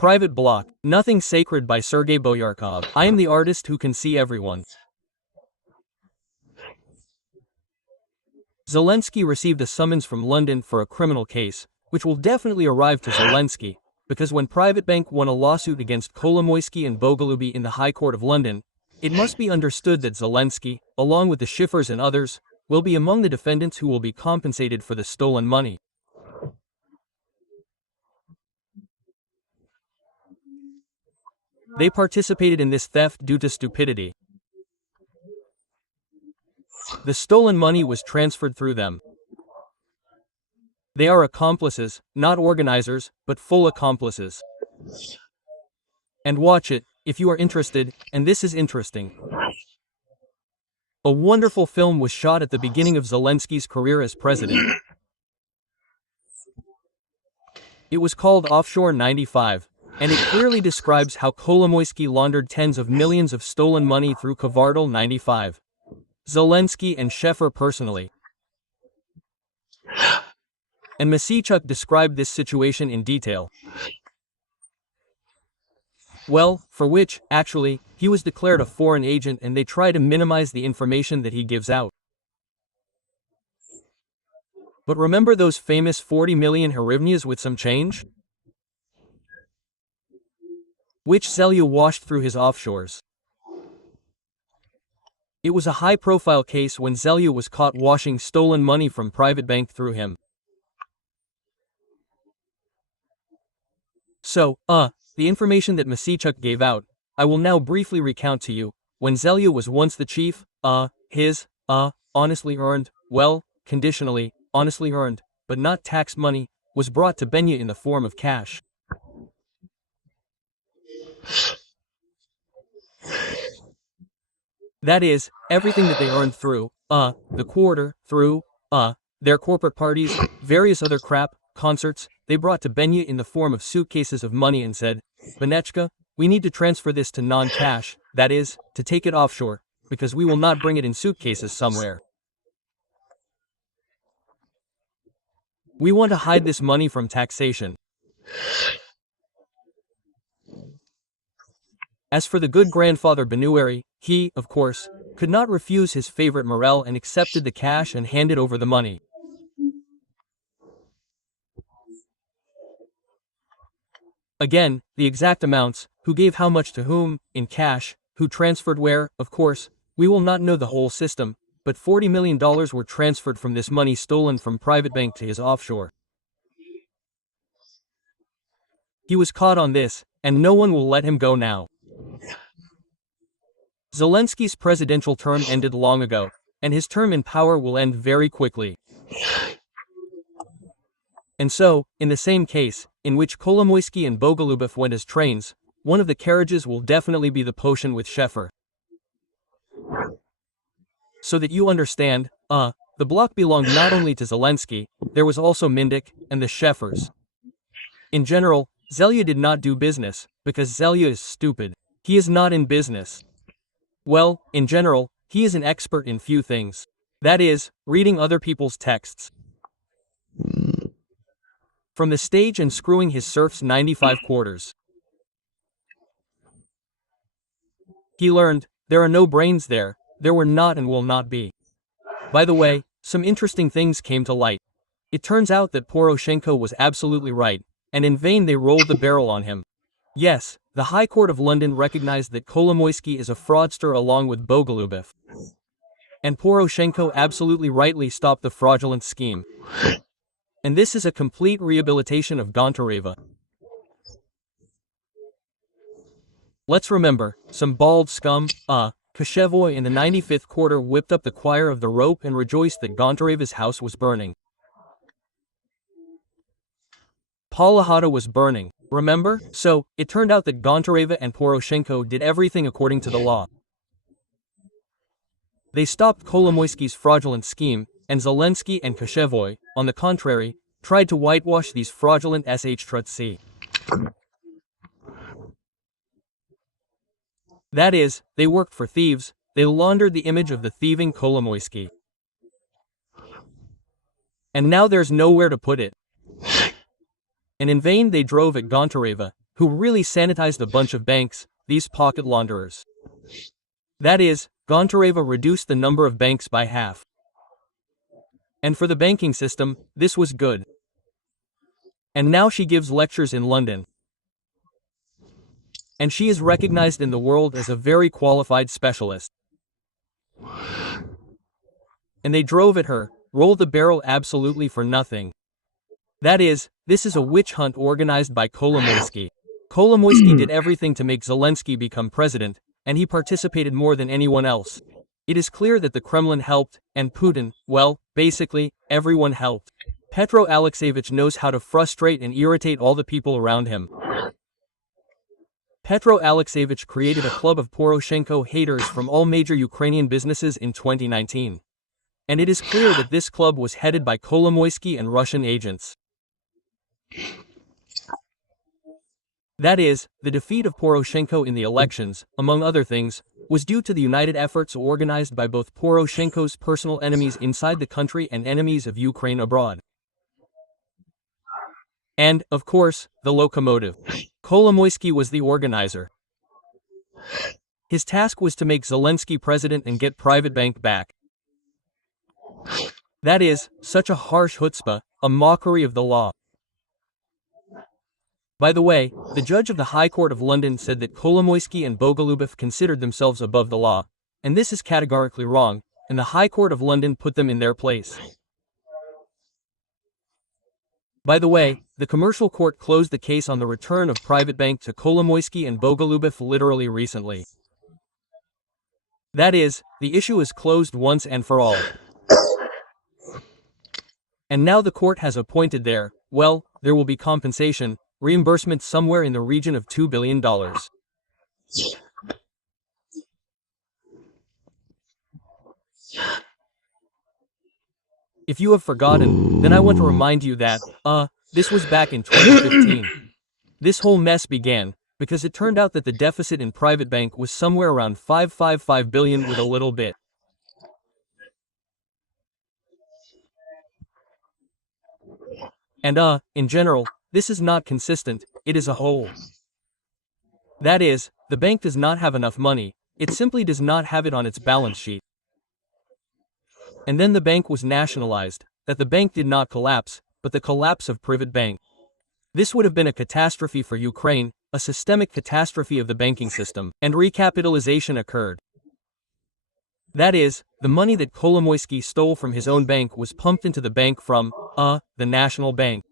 Private block, Nothing Sacred by Sergei Poyarkov. I am the artist who can see everyone. Zelensky received a summons from London for a criminal case, which will definitely arrive to Zelensky, because when Private Bank won a lawsuit against Kolomoisky and Bogalubi in the High Court of London, it must be understood that Zelensky, along with the Schiffers and others, will be among the defendants who will be compensated for the stolen money. They participated in this theft due to stupidity. The stolen money was transferred through them. They are accomplices, not organizers, but full accomplices. And watch it, if you are interested, and this is interesting. A wonderful film was shot at the beginning of Zelensky's career as president. It was called Offshore 95, and it clearly describes how Kolomoisky laundered tens of millions of stolen money through Kvartal 95. Zelensky and Sheffer personally. And Masechuk described this situation in detail. Well, for which, actually, he was declared a foreign agent and they try to minimize the information that he gives out. But remember those famous 40 million hryvnias with some change? Which Zelya washed through his offshores. It was a high-profile case when Zelya was caught washing stolen money from Private Bank through him. So, the information that Masechuk gave out, I will now briefly recount to you. When Zelya was once the chief, his, honestly earned, well, conditionally, honestly earned, but not taxed money, was brought to Benya in the form of cash. That is, everything that they earned through, the quarter, through, their corporate parties, various other crap, concerts, they brought to Benya in the form of suitcases of money and said, Benechka, we need to transfer this to non-cash, that is, to take it offshore, because we will not bring it in suitcases somewhere. We want to hide this money from taxation. As for the good grandfather Benueri, he, of course, could not refuse his favorite Morel and accepted the cash and handed over the money. Again, the exact amounts, who gave how much to whom, in cash, who transferred where, of course, we will not know the whole system, but $40 million were transferred from this money stolen from Private Bank to his offshore. He was caught on this, and no one will let him go now. Zelensky's presidential term ended long ago, and his term in power will end very quickly. And so, in the same case, in which Kolomoisky and Bogalubev went as trains, one of the carriages will definitely be the Potion with Sheffer. So that you understand, the block belonged not only to Zelensky, there was also Mindik, and the Sheffers. In general, Zelya did not do business, because Zelya is stupid. He is not in business. Well, in general, he is an expert in few things. That is, reading other people's texts. From the stage and screwing his serfs 95 quarters. He learned, there are no brains there, there were not and will not be. By the way, some interesting things came to light. It turns out that Poroshenko was absolutely right, and in vain they rolled the barrel on him. Yes, the High Court of London recognized that Kolomoisky is a fraudster along with Bogalubev. And Poroshenko absolutely rightly stopped the fraudulent scheme. And this is a complete rehabilitation of Gontareva. Let's remember, some bald scum, Kashevoy in the 95th quarter whipped up the choir of the rope and rejoiced that Gontareva's house was burning. Palahata was burning, remember? So, it turned out that Gontareva and Poroshenko did everything according to the law. They stopped Kolomoisky's fraudulent scheme, and Zelensky and Kashevoy, on the contrary, tried to whitewash these fraudulent shtrutsi. That is, they worked for thieves, they laundered the image of the thieving Kolomoisky. And now there's nowhere to put it. And in vain they drove at Gontareva, who really sanitized a bunch of banks, these pocket launderers. That is, Gontareva reduced the number of banks by half. And for the banking system, this was good. And now she gives lectures in London. And she is recognized in the world as a very qualified specialist. And they drove at her, rolled the barrel absolutely for nothing. That is, this is a witch hunt organized by Kolomoisky. Kolomoisky did everything to make Zelensky become president, and he participated more than anyone else. It is clear that the Kremlin helped, and Putin, well, basically, everyone helped. Petro Alexeyevich knows how to frustrate and irritate all the people around him. Petro Alexeyevich created a club of Poroshenko haters from all major Ukrainian businesses in 2019. And it is clear that this club was headed by Kolomoisky and Russian agents. That is, the defeat of Poroshenko in the elections, among other things, was due to the united efforts organized by both Poroshenko's personal enemies inside the country and enemies of Ukraine abroad. And, of course, the locomotive. Kolomoisky was the organizer. His task was to make Zelensky president and get Private Bank back. That is, such a harsh chutzpah, a mockery of the law. By the way, the judge of the High Court of London said that Kolomoisky and Bogolyubov considered themselves above the law, and this is categorically wrong, and the High Court of London put them in their place. By the way, the commercial court closed the case on the return of Private Bank to Kolomoisky and Bogolyubov literally recently. That is, the issue is closed once and for all. And now the court has appointed there will be compensation, reimbursement somewhere in the region of $2 billion. If you have forgotten, then I want to remind you that, this was back in 2015. This whole mess began because it turned out that the deficit in Private Bank was somewhere around $555 billion with a little bit. And in general, this is not consistent, it is a whole. That is, the bank does not have enough money, it simply does not have it on its balance sheet. And then the bank was nationalized, that the bank did not collapse, but the collapse of Private Bank. This would have been a catastrophe for Ukraine, a systemic catastrophe of the banking system, and recapitalization occurred. That is, the money that Kolomoisky stole from his own bank was pumped into the bank from, the national bank.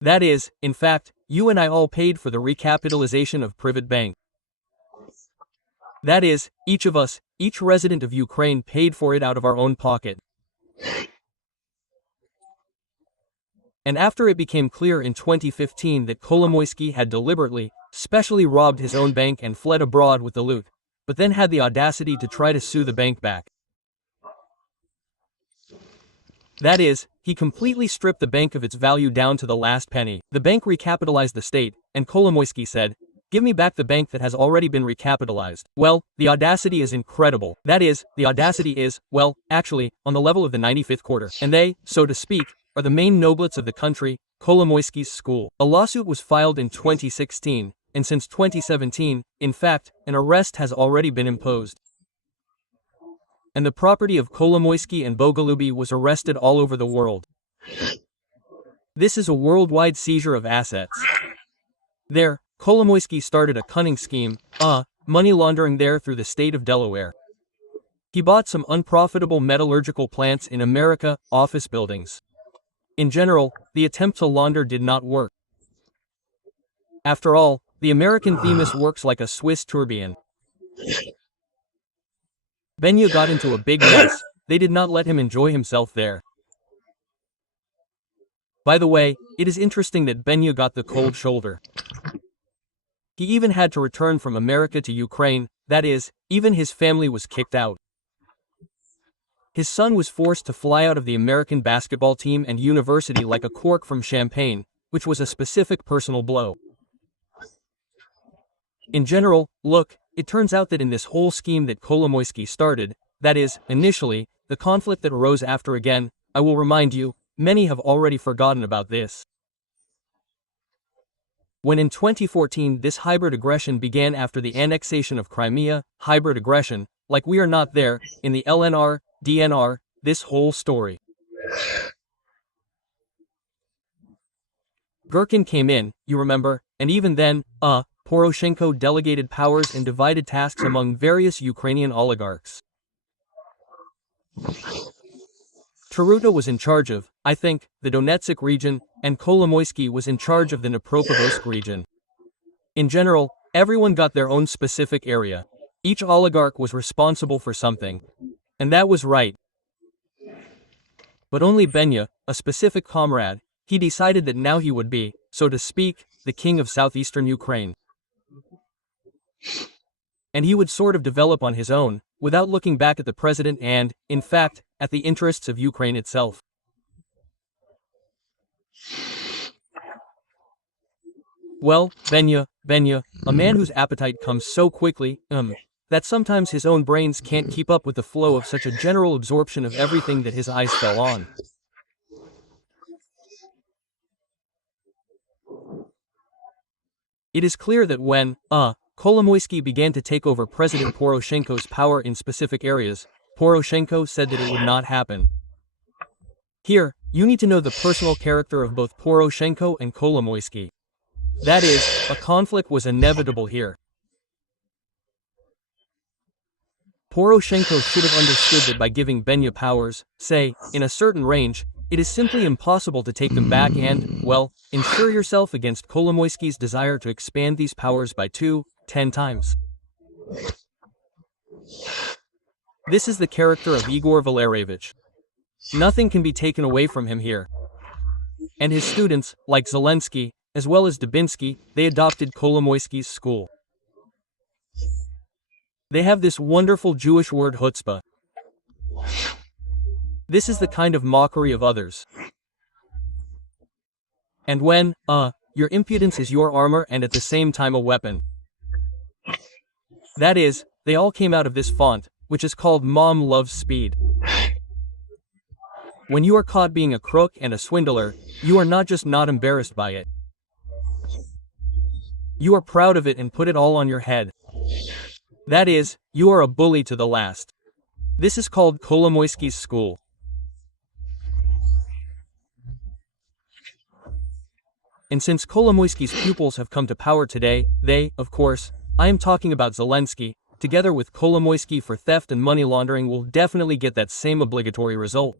That is, in fact, you and I all paid for the recapitalization of Private Bank. That is, each of us, each resident of Ukraine paid for it out of our own pocket. And after it became clear in 2015 that Kolomoisky had deliberately, specially robbed his own bank and fled abroad with the loot, but then had the audacity to try to sue the bank back. That is, he completely stripped the bank of its value down to the last penny. The bank recapitalized the state, and Kolomoisky said, "Give me back the bank that has already been recapitalized." Well, the audacity is incredible. That is, the audacity is, actually, on the level of the 95th quarter. And they, so to speak, are the main noblets of the country, Kolomoisky's school. A lawsuit was filed in 2016, and since 2017, in fact, an arrest has already been imposed. And the property of Kolomoisky and Bogolyubov was arrested all over the world. This is a worldwide seizure of assets. There, Kolomoisky started a cunning scheme, money laundering there through the state of Delaware. He bought some unprofitable metallurgical plants in America, office buildings. In general, the attempt to launder did not work. After all, the American Themis works like a Swiss tourbillon. Benya got into a big mess, they did not let him enjoy himself there. By the way, it is interesting that Benya got the cold shoulder. He even had to return from America to Ukraine, that is, even his family was kicked out. His son was forced to fly out of the American basketball team and university like a cork from champagne, which was a specific personal blow. In general, look, it turns out that in this whole scheme that Kolomoisky started, that is, initially, the conflict that arose after again, I will remind you, many have already forgotten about this. When in 2014 this hybrid aggression began after the annexation of Crimea, hybrid aggression, like we are not there, in the LNR, DNR, this whole story. Gherkin came in, you remember, and even then, Poroshenko delegated powers and divided tasks among various Ukrainian oligarchs. Taruta was in charge of, I think, the Donetsk region, and Kolomoisky was in charge of the Dnipropetrovsk region. In general, everyone got their own specific area. Each oligarch was responsible for something. And that was right. But only Benya, a specific comrade, he decided that now he would be, so to speak, the king of southeastern Ukraine. And he would sort of develop on his own, without looking back at the president and, in fact, at the interests of Ukraine itself. Well, Benya, a man whose appetite comes so quickly, that sometimes his own brains can't keep up with the flow of such a general absorption of everything that his eyes fell on. It is clear that when, Kolomoisky began to take over President Poroshenko's power in specific areas, Poroshenko said that it would not happen. Here, you need to know the personal character of both Poroshenko and Kolomoisky. That is, a conflict was inevitable here. Poroshenko should have understood that by giving Benya powers, say, in a certain range, it is simply impossible to take them back and, well, ensure yourself against Kolomoisky's desire to expand these powers by 10 times. This is the character of Igor Valerievich. Nothing can be taken away from him here. And his students, like Zelensky, as well as Dubinsky, they adopted Kolomoisky's school. They have this wonderful Jewish word chutzpah. This is the kind of mockery of others. And when, your impudence is your armor and at the same time a weapon. That is, they all came out of this font, which is called Mom Loves Speed. When you are caught being a crook and a swindler, you are not just not embarrassed by it. You are proud of it and put it all on your head. That is, you are a bully to the last. This is called Kolomoisky's school. And since Kolomoisky's pupils have come to power today, they, of course, I am talking about Zelensky, together with Kolomoisky for theft and money laundering will definitely get that same obligatory result.